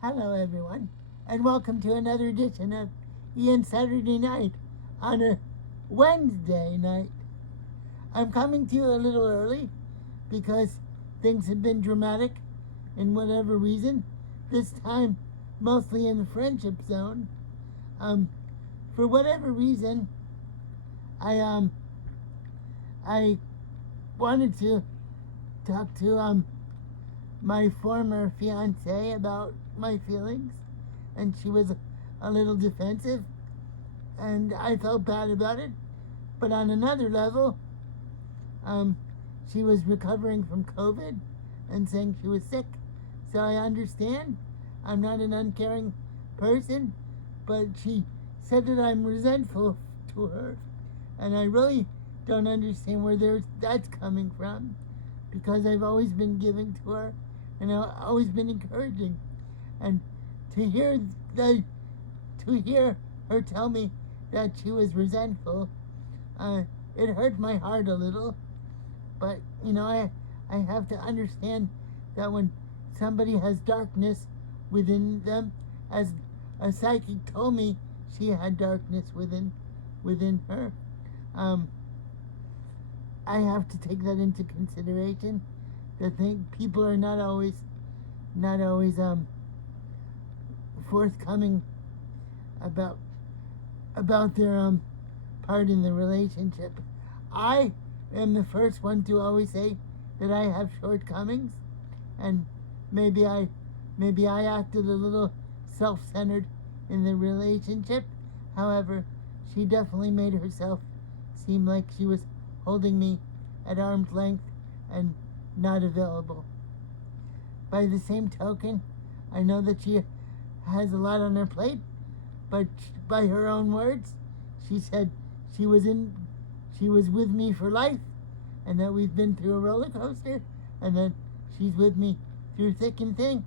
Hello, everyone, and welcome to another edition of Ian Saturday Night on a Wednesday night. I'm coming to you a little early because things have been dramatic in whatever reason. This time, mostly in the friendship zone. For whatever reason, I I wanted to talk to my former fiance about my feelings, and she was a little defensive, and I felt bad about it. But on another level, um, she was recovering from COVID and saying she was sick. So I understand. I'm not an uncaring person, but she said that I'm resentful to her, and I really don't understand where that's coming from, because I've always been giving to her, and I've always been encouraging, and to hear the to hear her tell me that she was resentful, it hurt my heart a little. But I have to understand that when somebody has darkness within them, as a psychic told me she had darkness within her, um, I have to take that into consideration. That people are not always forthcoming about their part in the relationship. I am the first one to always say that I have shortcomings, and maybe I acted a little self-centered in the relationship. However, she definitely made herself seem like she was holding me at arm's length and not available. By the same token, I know that she has a lot on her plate, but by her own words, she said she was with me for life, and that we've been through a roller coaster, and that she's with me through thick and thin,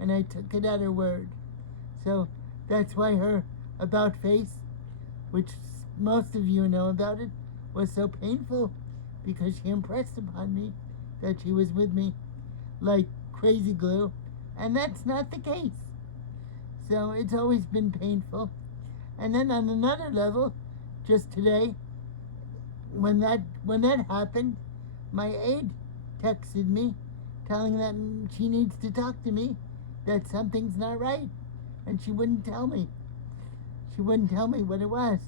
and I took it at her word. So that's why her about face, which most of you know about it, was so painful, because she impressed upon me that she was with me like crazy glue, and that's not the case. So it's always been painful. And then on another level, just today, when that happened, my aide texted me telling that she needs to talk to me, that something's not right, and she wouldn't tell me. She wouldn't tell me what it was.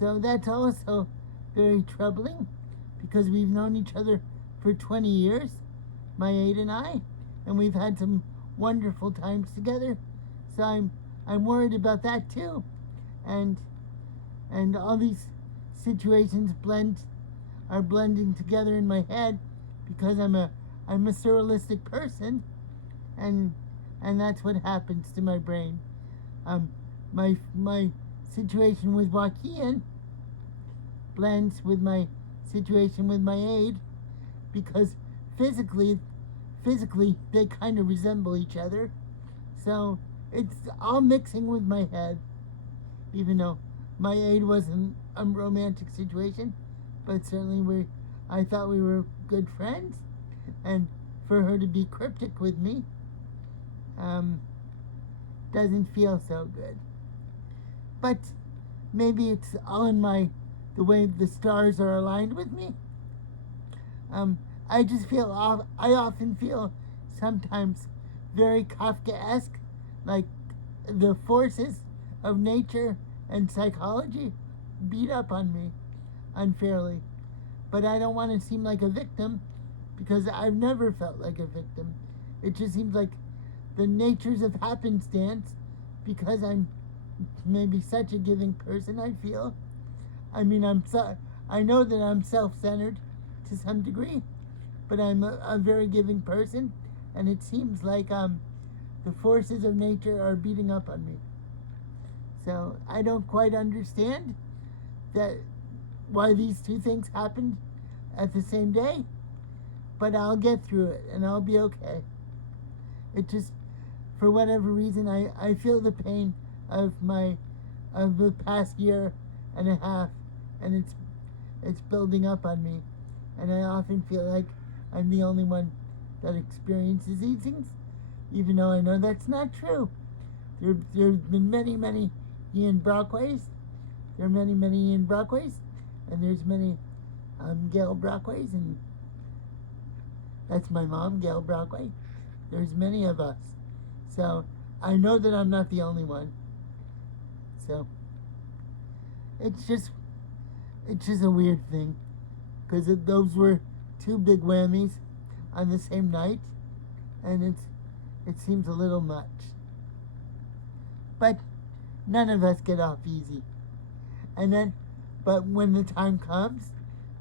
So that's also very troubling, because we've known each other for 20 years, my aide and I, and we've had some wonderful times together. So I'm worried about that too, and all these situations are blending together in my head, because I'm a surrealistic person, and that's what happens to my brain. My situation with Joaquin blends with my situation with my aide, because physically they kind of resemble each other. So it's all mixing with my head, even though my aide wasn't a romantic situation, but certainly I thought we were good friends, and for her to be cryptic with me doesn't feel so good. But maybe it's all in the way the stars are aligned with me. I just I often feel sometimes very Kafkaesque, like the forces of nature and psychology beat up on me unfairly. But I don't want to seem like a victim, because I've never felt like a victim. It just seems like the natures of happenstance, because I'm maybe such a giving person, I feel. I mean, I know that I'm self-centered to some degree, but I'm a very giving person, and it seems like the forces of nature are beating up on me. So I don't quite understand why these two things happened at the same day, but I'll get through it and I'll be okay. It just, for whatever reason, I feel the pain of the past year and a half, and it's building up on me, and I often feel like I'm the only one that experiences these things, even though I know that's not true. There's been many, many Ian Brockways. There are many, many Ian Brockways, and there's many Gail Brockways, and that's my mom, Gail Brockway. There's many of us. So I know that I'm not the only one. So it's just a weird thing, because those were two big whammies on the same night, and it seems a little much. But none of us get off easy. But when the time comes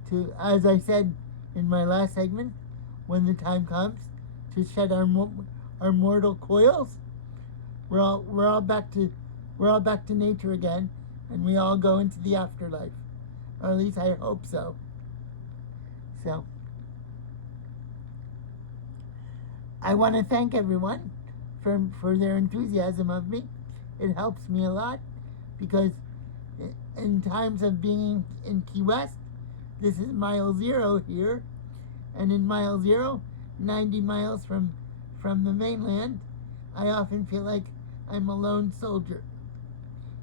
to, as I said in my last segment, when the time comes to shed our mortal coils, we're all back to nature again, and we all go into the afterlife, or at least I hope so. So I want to thank everyone for their enthusiasm of me. It helps me a lot, because in times of being in Key West, this is mile zero here, and in mile zero, 90 miles from the mainland, I often feel like I'm a lone soldier,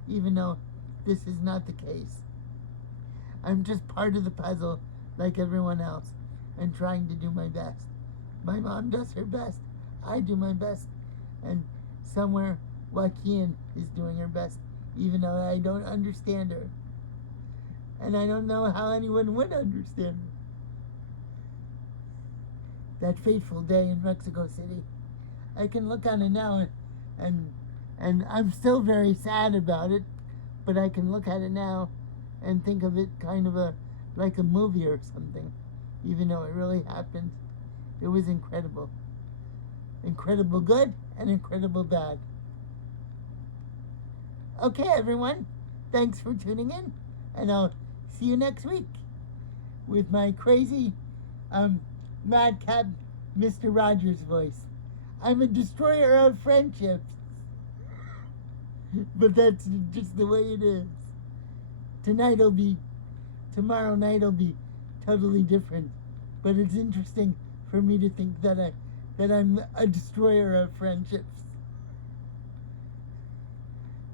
even though this is not the case. I'm just part of the puzzle like everyone else, and trying to do my best. My mom does her best, I do my best, and somewhere Joaquin is doing her best, even though I don't understand her. And I don't know how anyone would understand her. That fateful day in Mexico City. I can look on it now, and I'm still very sad about it, but I can look at it now and think of it kind of like a movie or something, even though it really happened. It was incredible. Incredible good and incredible bad. Okay, everyone. Thanks for tuning in, and I'll see you next week with my crazy madcap Mr. Rogers voice. I'm a destroyer of friendships. But that's just the way it is. Tomorrow night will be totally different. But it's interesting for me to think that I'm a destroyer of friendships.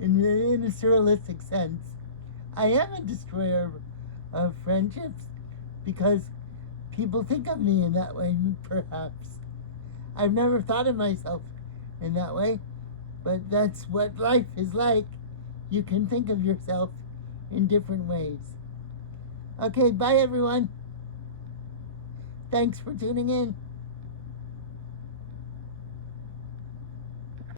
In a surrealistic sense, I am a destroyer of friendships, because people think of me in that way, perhaps. I've never thought of myself in that way, but that's what life is like. You can think of yourself in different ways. Okay, bye everyone. Thanks for tuning in.